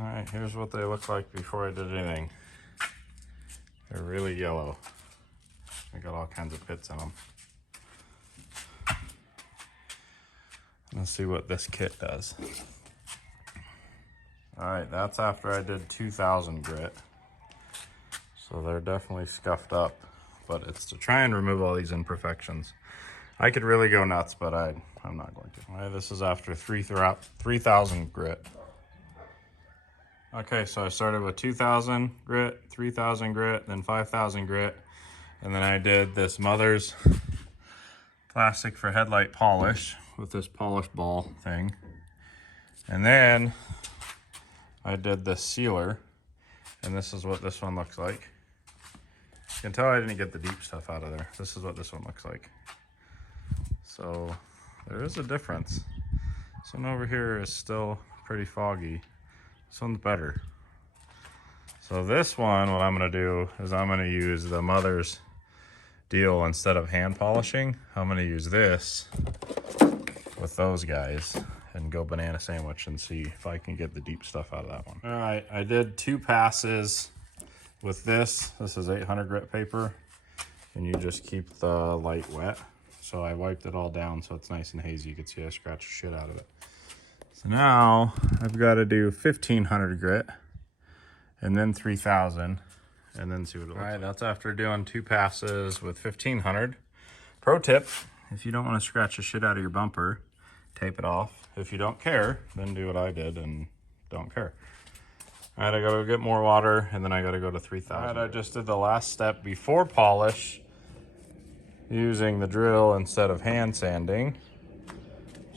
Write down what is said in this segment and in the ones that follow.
All right, here's what they look like before I did anything. They're really yellow. I got all kinds of pits in them. Let's see what this kit does. All right, that's after I did 2000 grit. So they're definitely scuffed up, but it's to try and remove all these imperfections. I could really go nuts, but I'm not going to. All right, this is after 3000 grit. Okay, so I started with 2000 grit, 3000 grit, then 5000 grit, and then I did this Mother's plastic for headlight polish with this polish ball thing. And then I did this sealer, and this is what this one looks like. You can tell I didn't get the deep stuff out of there. This is what this one looks like. So there is a difference. This one over here is still pretty foggy. This one's better. So this one, what I'm gonna do is I'm gonna use the Mother's deal instead of hand polishing. I'm gonna use this with those guys and go banana sandwich and see if I can get the deep stuff out of that one. All right, I did 2 passes with this. This is 800 grit paper, and you just keep the light wet. So I wiped it all down so it's nice and hazy. You can see I scratched the shit out of it. So now I've got to do 1500 grit and then 3000 and then see what it looks like. All right, that's after doing 2 passes with 1500. Pro tip, if you don't want to scratch the shit out of your bumper, tape it off. If you don't care, then do what I did and don't care. All right, I gotta get more water and then I gotta go to 3000. All right, I just did the last step before polish using the drill instead of hand sanding.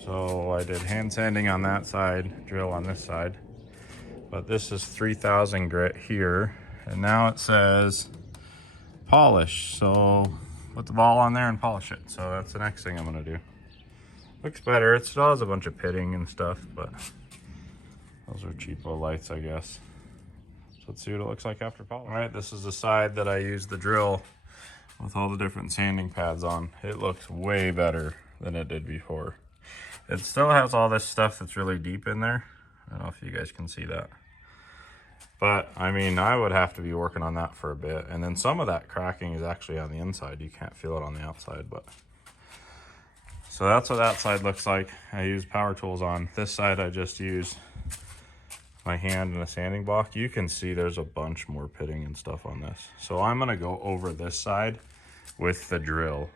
So I did hand sanding on that side, drill on this side. But this is 3000 grit here. And now it says polish. So put the ball on there and polish it. So that's the next thing I'm gonna do. Looks better. It still has a bunch of pitting and stuff, but those are cheapo lights, I guess. So let's see what it looks like after polish. All right, this is the side that I used the drill with all the different sanding pads on. It looks way better than it did before. It still has all this stuff that's really deep in there. I don't know if you guys can see that. But, I mean, I would have to be working on that for a bit. And then some of that cracking is actually on the inside. You can't feel it on the outside, but... So that's what that side looks like. I use power tools on. This side I just use my hand and a sanding block. You can see there's a bunch more pitting and stuff on this. So I'm gonna go over this side with the drill.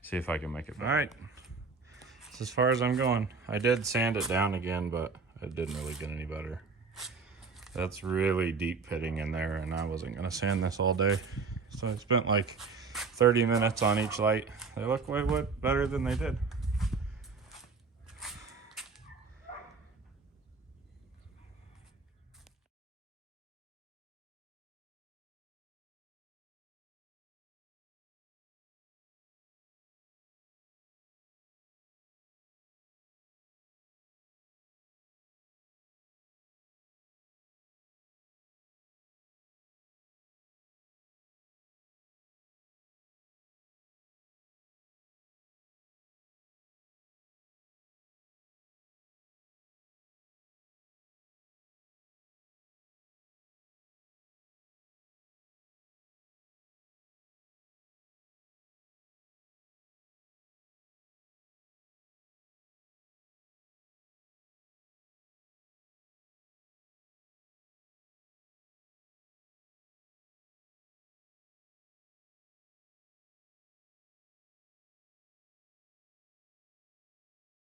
See if I can make it better. All right, that's as far as I'm going. I did sand it down again, but it didn't really get any better. That's really deep pitting in there, and I wasn't gonna sand this all day. So I spent like 30 minutes on each light. They look way better than they did.